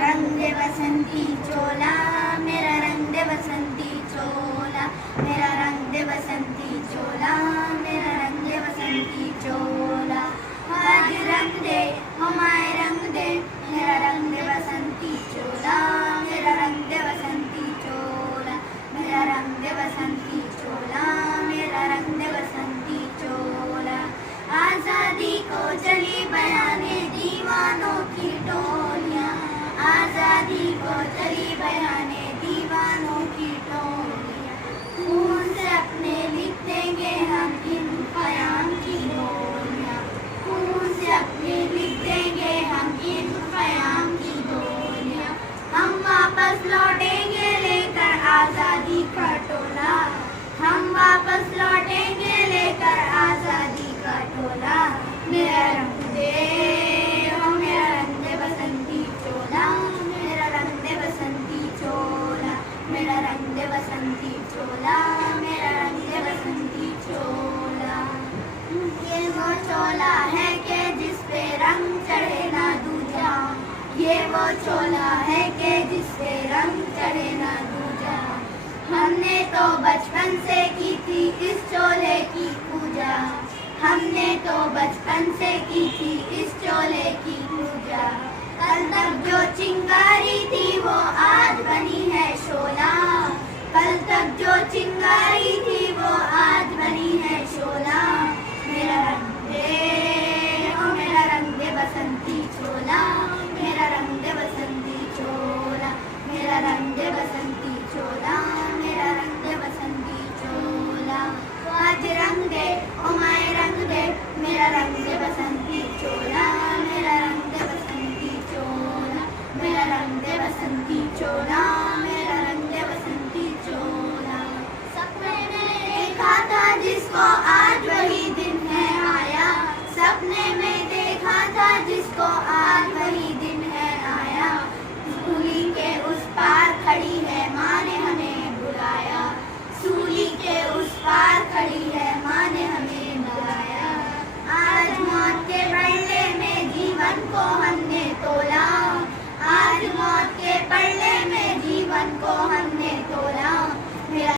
रंग दे बसंती चोला, मेरा रंग दे बसंती चोला, मेरा रंग दे बसंती चोला, मेरा रंग दे बसंती चोला। आज रंग दे हमारे रंग दे, मेरा रंग दे बसंती चोला, मेरा रंग दे बसंती चोला, मेरा रंग दे बसंती चोला, मेरा रंग दे बसंती चोला। आजादी को चली बयाने दीवानों की टोलियां, आजादी को चली बयाने दीवानों की टोलियां। खून से अपने लिख देंगे हम इन क़याम की बोलियां, खून से अपने लिख देंगे हम इन क़याम की बोलियां। हम वापस लौटेंगे लेकर आजादी का टोला, हम वापस लौटेंगे लेकर आजादी का टोला। मेरा रंग दे ओ मेरा रंग दे बसंती चोला, मेरा रंग दे बसंती चोला, मेरा रंग दे बसंती चोला, मेरा रंग दे बसंती चोला। ये वो चोला है कि जिस पे रंग चढ़े ना दूजा, ये वो चोला है कि जिस पे रंग चढ़े ना दूजा। हमने तो बचपन से की थी इस चोले की पूजा, हमने तो बचपन से की थी इस चोले की पूजा। कल तक जो चिंगारी थी वो आज बनी है शोला, कल तक जो चिंगारी थी वो आज बनी है शोला। मेरा रंग दे ओ मेरा रंग दे बसंती चोला, मेरा रंग दे बसंती चोला, मेरा रंग दे बसंती चोला, मेरा रंग दे बसंती चोला। आज रंग दे ओ माए रंग दे, मेरा रंग दे बसंती चोला।